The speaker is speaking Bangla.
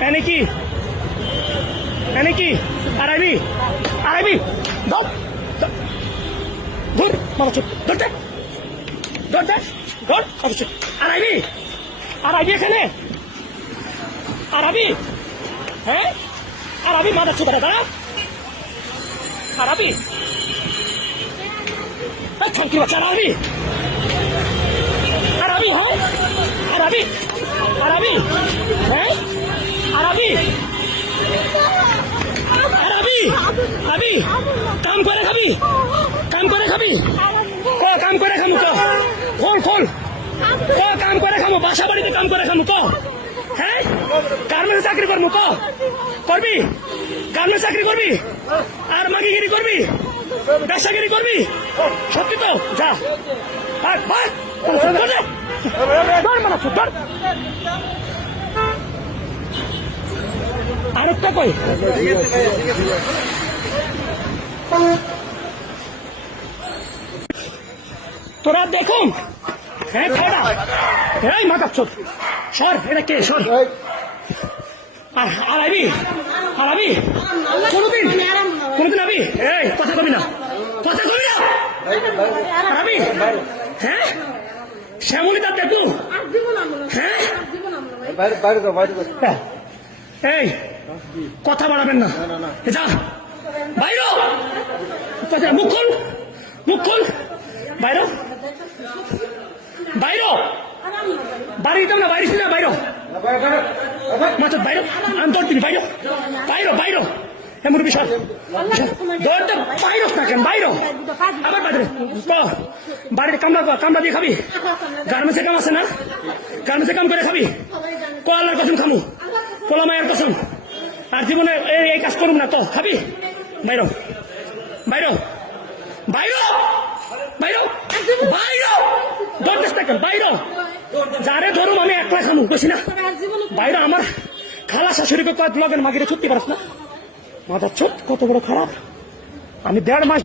কি এনে কি আড়াইবি আড়াইবি ধর ধর। ধর, মামা চুপ ধরতে ধরতে ধর মামা চুপ আড়াইবি আড়াইবি এখানে আরবি হ্যাঁ আরবি মাথা চুপ দাঁড়া আরবি খানকি বাচ্চা আরবি আরবি কাম করে খাবি? কাম করে খাবি? ক, কাম করে খামু ক? খোল খোল। ক, কাম করে খামু? বাসা বাড়িতে কাম করে খামু ক? হ্যাঁ? গার্মেন্টস চাকরি করব ক? করবি? গার্মেন্টস চাকরি করবি? আর মাগিগিরি করবি? ব্যবসাগিরি করবি? সত্যি তো? যা। আরেকটা কই? তোরা দেখুন। হ্যাঁ খাওয়া এই মাথা চোখ সর এটা কে? সর। আর আর আবি আর আবি কোনদিন কোনদিন আবি এই কথা কবি না। কথা কবি না। আর আবি হ্যাঁ? শ্যামলি তার দেখলু হ্যাঁ হ্যাঁ। এই কথা বাড়াবেন না। যা। বাইর! মুখ খোল মুখ খোল। বাইর। বাইর। বাড়ি দিতাম না, বাইরে না, বাইর। মাত্র বাইর। আমি দৌড় দিবি বাইর। বাইর বাইর। এমন বিষয় দৌড়তে বাইর না কেন, বাইর। আবার বাইরে। বাড়ির কামড়া কামড়া দিয়ে খাবি। গার্মেন্টসে কাম আছে না? গার্মেন্টসে কাম করে খাবি? ক আল্লাহর কসম খামু। পোলা মায়ের কসম। আর জীবনে এই কাজ করুম না, তো, খাবি? বাইর। বাইরো। বাইরো। বাইরো। বাইরো। দৌড়তেস না বাইরো। যারে ধরুম আমি একলা খামু বেশি না? বাইরো, আমার খালা শাশুড়িকে কয়েক লগেন মাগিরে ছুটতে পারস না? মাথা ছোট, কত বড় খারাপ। আমি দেড় মাস